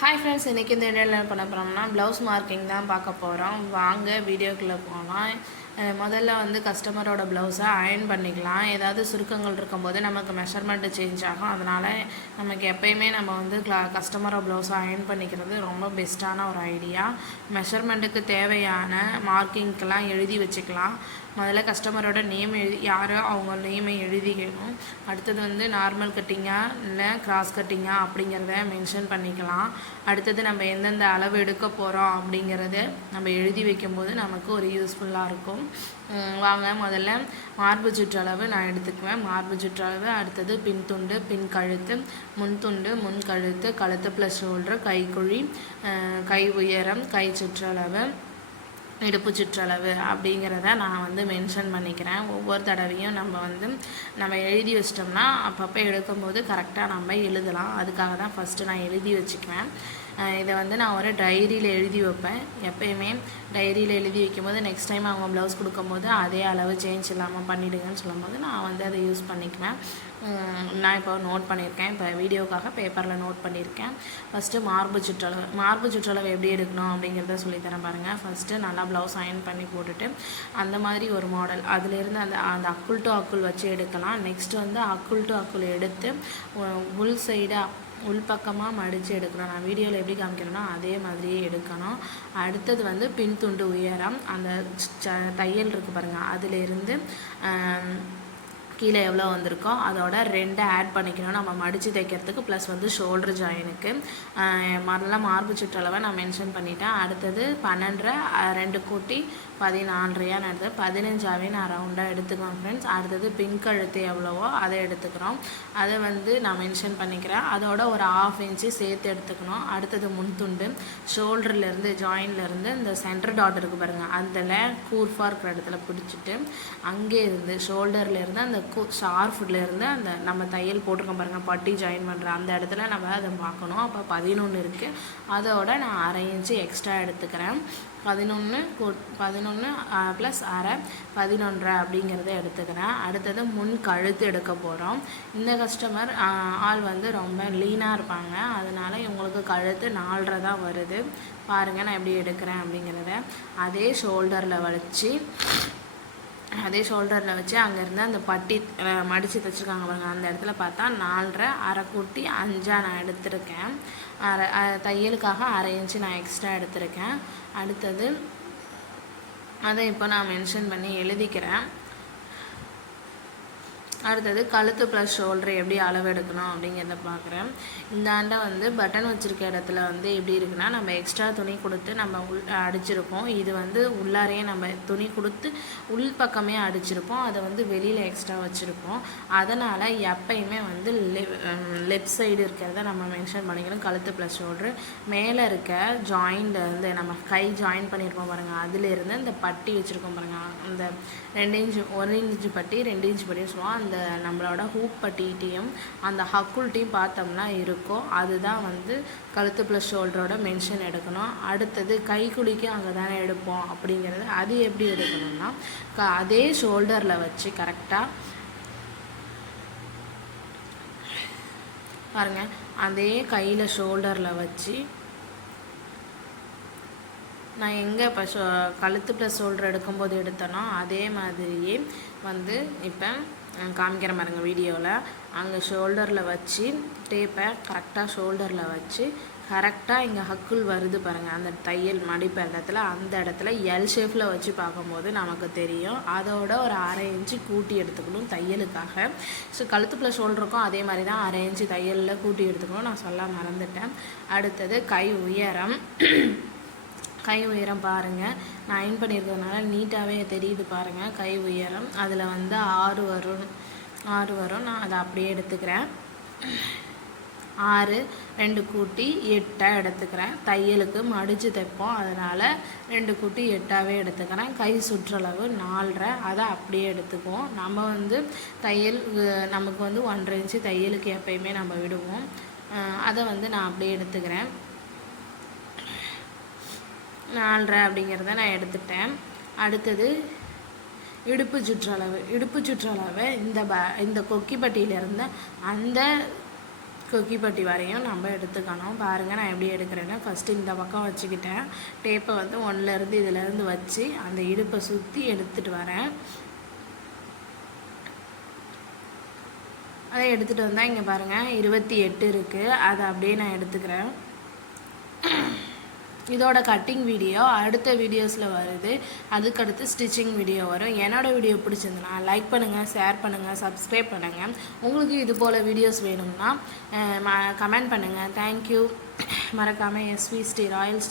Hi friends, இன்றைக்கி இந்த வீடியோவில் என்ன பண்ண போகிறோம்னா ப்ளவுஸ் மார்க்கிங் தான் பார்க்க போகிறோம். வாங்க வீடியோக்குள்ளே போகலாம். முதல்ல வந்து கஸ்டமரோட ப்ளவுஸை அயர்ன் பண்ணிக்கலாம். ஏதாவது சுருக்கங்கள் இருக்கும்போது நமக்கு மெஷர்மெண்ட்டு சேஞ்ச் ஆகும். அதனால் நமக்கு எப்போயுமே நம்ம வந்து கஸ்டமரோட ப்ளவுஸை அயர்ன் பண்ணிக்கிறது ரொம்ப பெஸ்ட்டான ஒரு ஐடியா. மெஷர்மெண்ட்டுக்கு தேவையான மார்க்கிங்க்கெல்லாம் எழுதி வச்சுக்கலாம். முதல்ல கஸ்டமரோட நேம் யாரோ அவங்க நேமை எழுதிக்கணும். அடுத்தது வந்து நார்மல் கட்டிங்காக இல்லை கிராஸ் கட்டிங்காக அப்படிங்கிறத மென்ஷன் பண்ணிக்கலாம். அடுத்தது நம்ம எந்தெந்த அளவு எடுக்க போகிறோம் அப்படிங்கிறத நம்ம எழுதி வைக்கும்போது நமக்கு ஒரு யூஸ்ஃபுல்லாக இருக்கும். வாங்க முதல்ல மார்பு சுற்றளவு நான் எடுத்துக்குவேன். மார்பு சுற்றளவு, அடுத்தது பின் துண்டு, பின் கழுத்து, முன் துண்டு, முன் கழுத்து, கழுத்து ப்ளஸ் ஷோல்டர், கைக்குழி, கை உயரம், கை சுற்றளவு, இடுப்பு சுற்றளவு அப்படிங்கிறத நான் வந்து மென்ஷன் பண்ணிக்கிறேன். ஒவ்வொரு தடவையும் நம்ம எழுதி வச்சிட்டோம்னா அப்பப்போ எடுக்கும்போது கரெக்டாக நம்ம எழுதலாம். அதுக்காக தான் ஃபஸ்ட்டு நான் எழுதி வச்சுக்குவேன். இதை வந்து நான் ஒரு டைரியில் எழுதி வைப்பேன். எப்போயுமே டைரியில் எழுதி வைக்கும்போது நெக்ஸ்ட் டைம் அவங்க ப்ளவுஸ் கொடுக்கும்போது அதே அளவு சேஞ்ச் இல்லாமல் பண்ணிவிடுங்கன்னு சொல்லும்போது நான் வந்து அதை யூஸ் பண்ணிக்குவேன். நான் இப்போ நோட் பண்ணியிருக்கேன். இப்போ வீடியோக்காக பேப்பரில் நோட் பண்ணியிருக்கேன். ஃபஸ்ட்டு மார்பு சுற்றளவு எப்படி எடுக்கணும் அப்படிங்கிறத சொல்லித்தரேன் பாருங்கள். ஃபஸ்ட்டு நல்லா ப்ளவுஸ் அயர்ன் பண்ணி போட்டுட்டு அந்த மாதிரி ஒரு மாடல் அதிலேருந்து அந்த அக்குள் டு அக்குள் வச்சு எடுக்கலாம். நெக்ஸ்ட்டு வந்து அக்குள் டு அக்குள் எடுத்து உள் சைடாக உள்பக்கமாக மடித்து எடுக்கணும். நான் வீடியோவில் எப்படி காமிக்கிறேனோ அதே மாதிரியே எடுக்கணும். அடுத்தது வந்து பின் துண்டு உயரம், அந்த தையல் இருக்குது பாருங்கள், அதிலேருந்து கீழே எவ்வளோ வந்திருக்கோ அதோட 2 ஆட் பண்ணிக்கணும் நம்ம மடித்து தைக்கிறதுக்கு. ப்ளஸ் வந்து ஷோல்டர் ஜாயினுக்கு நல்லா மார்பு சுற்றளவை நான் மென்ஷன் பண்ணிட்டேன். அடுத்தது 12 2 கூட்டி 14 நடந்தது 15ஆகவே நான் ரவுண்டாக எடுத்துக்குவேன் ஃப்ரெண்ட்ஸ். அடுத்தது பின் கழுத்து எவ்வளவோ அதை எடுத்துக்கிறோம். அதை வந்து நான் மென்ஷன் பண்ணிக்கிறேன். அதோட ஒரு 1/2 இன்ச்சு சேர்த்து எடுத்துக்கணும். அடுத்தது முன் துண்டு, ஷோல்டர்லேருந்து ஜாயின்லேருந்து இந்த சென்டர் டாட் இருக்குது பாருங்கள், அதில் கூர்ஃபாக இருக்கிற இடத்துல பிடிச்சிட்டு அங்கே இருந்து ஷோல்டர்லேருந்து அந்த ஷார்ஃப்லேருந்து அந்த நம்ம தையல் போட்டிருக்கோம் பாருங்கள், பட்டி ஜாயின் பண்ணுற அந்த இடத்துல நம்ம அதை பார்க்கணும். அப்போ 11 இருக்குது. அதோட நான் 1/2 இன்ச்சு எக்ஸ்ட்ரா எடுத்துக்கிறேன். 11 + 1/2 11 அப்படிங்கிறத எடுத்துக்கிறேன். அடுத்தது முன் கழுத்து எடுக்க போகிறோம். இந்த கஸ்டமர் ஆள் வந்து ரொம்ப லீனாக இருப்பாங்க. அதனால் இவங்களுக்கு கழுத்து 4.5 தான் வருது. பாருங்கள் நான் எப்படி எடுக்கிறேன் அப்படிங்கிறத. அதே ஷோல்டரில் வச்சு அங்கேருந்து அந்த பட்டி மடித்து தைச்சிருக்காங்க பாருங்கள், அந்த இடத்துல பார்த்தா 4.5 1/2 கூட்டி 5 நான் எடுத்திருக்கேன். தையலுக்காக 1/2 இன்ச்சு நான் எக்ஸ்ட்ரா எடுத்திருக்கேன். அடுத்தது அதை இப்போ நான் மென்ஷன் பண்ணி எழுதிக்கிறேன். அடுத்தது கழுத்து ப்ளஸ் ஷோல்டர் எப்படி அளவு எடுக்கணும் அப்படிங்கிறத பார்க்குறேன். இந்த ஆண்டை வந்து பட்டன் வச்சுருக்க இடத்துல வந்து எப்படி இருக்குன்னா, நம்ம எக்ஸ்ட்ரா துணி கொடுத்து நம்ம அடிச்சிருப்போம். இது வந்து உள்ளாரையே நம்ம துணி கொடுத்து உள் பக்கமே அடிச்சிருப்போம். அதை வந்து வெளியில் எக்ஸ்ட்ரா வச்சுருப்போம். அதனால் எப்பயுமே வந்து லெஃப்ட் சைடு இருக்கிறத நம்ம மென்ஷன் பண்ணிக்கணும். கழுத்து ப்ளஸ் ஷோல்டரு மேலே இருக்க ஜாயின்லேருந்து நம்ம கை ஜாயின் பண்ணியிருப்போம் பாருங்கள், அதிலேருந்து இந்த பட்டி வச்சுருக்கோம் பாருங்கள், அந்த 2 இன்ச்சு 1 இன்ச்சு பட்டி 2 இன்ச்சு பட்டி சொல்லுவோம். அந்த நம்மளோட ஹூப் பட்டிட்டையும் அந்த ஹக்குள்ட்டையும் பார்த்தோம்னா இருக்கும். அதுதான் வந்து கழுத்து ப்ளஸ் ஷோல்டரோட மென்ஷன் எடுக்கணும். அடுத்தது கைக்குழிக்கு அங்கே தானே எடுப்போம் அப்படிங்கிறது, அது எப்படி எடுக்கணும்னா அதே ஷோல்டரில் வச்சு கரெக்டாக பாருங்கள், அதே கையில் ஷோல்டரில் வச்சு நான் எங்கே இப்போ கழுத்து ப்ளஸ் ஷோல்டர் எடுக்கும்போது எடுத்தனோ அதே மாதிரியே வந்து இப்போ காமிக்கிற பாருங்க வீடியோவில். அங்கே ஷோல்டரில் வச்சு டேப்பை கரெக்டாக ஷோல்டரில் வச்சு கரெக்டாக இங்கே ஹக்குள் வருது பாருங்கள், அந்த தையல் மடிப்பு இடத்துல, அந்த இடத்துல எல் ஷேப்பில் வச்சு பார்க்கும்போது நமக்கு தெரியும். அதோட ஒரு 1/2 இன்ச்சு கூட்டி எடுத்துக்கணும் தையலுக்காக. ஸோ கழுத்து ப்ளஸ் ஷோல்டருக்கும் அதே மாதிரி தான் 1/2 இன்ச்சு தையலில் கூட்டி எடுத்துக்கணும். நான் சொல்ல மறந்துட்டேன். அடுத்தது கை உயரம் பாருங்கள், நான் அயர்ன் பண்ணியிருக்கிறதுனால நீட்டாகவே தெரியுது பாருங்கள். கை உயரம் அதில் வந்து 6 வரும். நான் அதை அப்படியே எடுத்துக்கிறேன். 6 2 கூட்டி 8 எடுத்துக்கிறேன். தையலுக்கு மடித்து தைப்போம், அதனால் 2 கூட்டி 8ஆகவே எடுத்துக்கிறேன். கை சுற்றளவு 4.5, அதை அப்படியே எடுத்துக்குவோம். நம்ம வந்து தையல் நமக்கு வந்து 1.5 இன்ச்சு தையலுக்கு எப்பயுமே நம்ம விடுவோம். அதை வந்து நான் அப்படியே எடுத்துக்கிறேன். 4.5 அப்படிங்கிறத நான் எடுத்துட்டேன். அடுத்தது இடுப்பு சுற்றளவை இந்த கொக்கிப்பட்டியிலேருந்து அந்த கொக்கிப்பட்டி வரையும் நம்ம எடுத்துக்கணும். பாருங்கள் நான் எப்படி எடுக்கிறேன்னா, ஃபஸ்ட்டு இந்த பக்கம் வச்சுக்கிட்டேன். டேப்பை வந்து ஒன்றுலேருந்து இதிலேருந்து வச்சு அந்த இடுப்பை சுற்றி எடுத்துகிட்டு வரேன். அதை எடுத்துகிட்டு வந்தால் இங்கே பாருங்கள் 28 இருக்குது. அதை அப்படியே நான் எடுத்துக்கிறேன். இதோட கட்டிங் வீடியோ அடுத்த வீடியோஸில் வருது. அதுக்கடுத்து ஸ்டிச்சிங் வீடியோ வரும். என்னோடய வீடியோ பிடிச்சிருந்துன்னா லைக் பண்ணுங்கள், ஷேர் பண்ணுங்கள், சப்ஸ்கிரைப் பண்ணுங்கள். உங்களுக்கு இது போல் வீடியோஸ் வேணும்னா கமெண்ட் பண்ணுங்கள். தேங்க்யூ. மறக்காமல் எஸ்வி ஸ்ரீ ராயல்